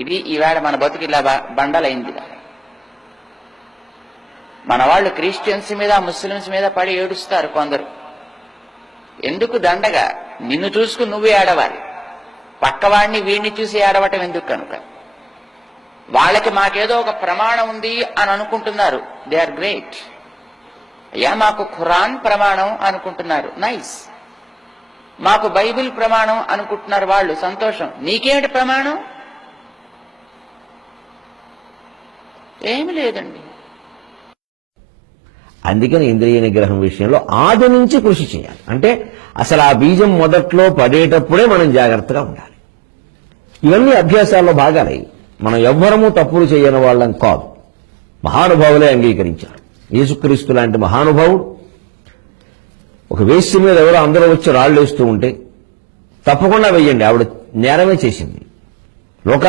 ఇది ఈవేళ మన బతుకు ఇలా బండలైంది. మన వాళ్ళు క్రిస్టియన్స్ మీద ముస్లిమ్స్ మీద పడి ఏడుస్తారు కొందరు. ఎందుకు దండగా? నిన్ను చూసుకుని నువ్వే ఏడవాలి, పక్కవాడిని వీడిని చూసి ఏడవటం ఎందుకు? కనుక వాళ్ళకి మాకేదో ఒక ప్రమాణం ఉంది అని అనుకుంటున్నారు. They are great. అయ్యా మాకు ఖురాన్ ప్రమాణం అనుకుంటున్నారు, నైస్. మాకు బైబిల్ ప్రమాణం అనుకుంటున్నారు వాళ్ళు, సంతోషం. నీకేమిటి ప్రమాణం? ఏమి లేదండి. అందుకని ఇంద్రియ నిగ్రహం విషయంలో ఆది నుంచి కృషి చేయాలి. అంటే అసలు ఆ బీజం మొదట్లో పడేటప్పుడే మనం జాగ్రత్తగా ఉండాలి. ఇవన్నీ అభ్యాసాల్లో భాగాలై మనం ఎవ్వరము తప్పులు చేయని వాళ్ళం కాదు. మహానుభావులే అంగీకరించారు. యేసుక్రీస్తు లాంటి మహానుభావుడు ఒక వేశ్య మీద ఎవరో అందరూ వచ్చి రాళ్ళు వేస్తూ ఉంటే తప్పకుండా వెయ్యండి, ఆవిడ నేరమే చేసింది, లోకాన్ని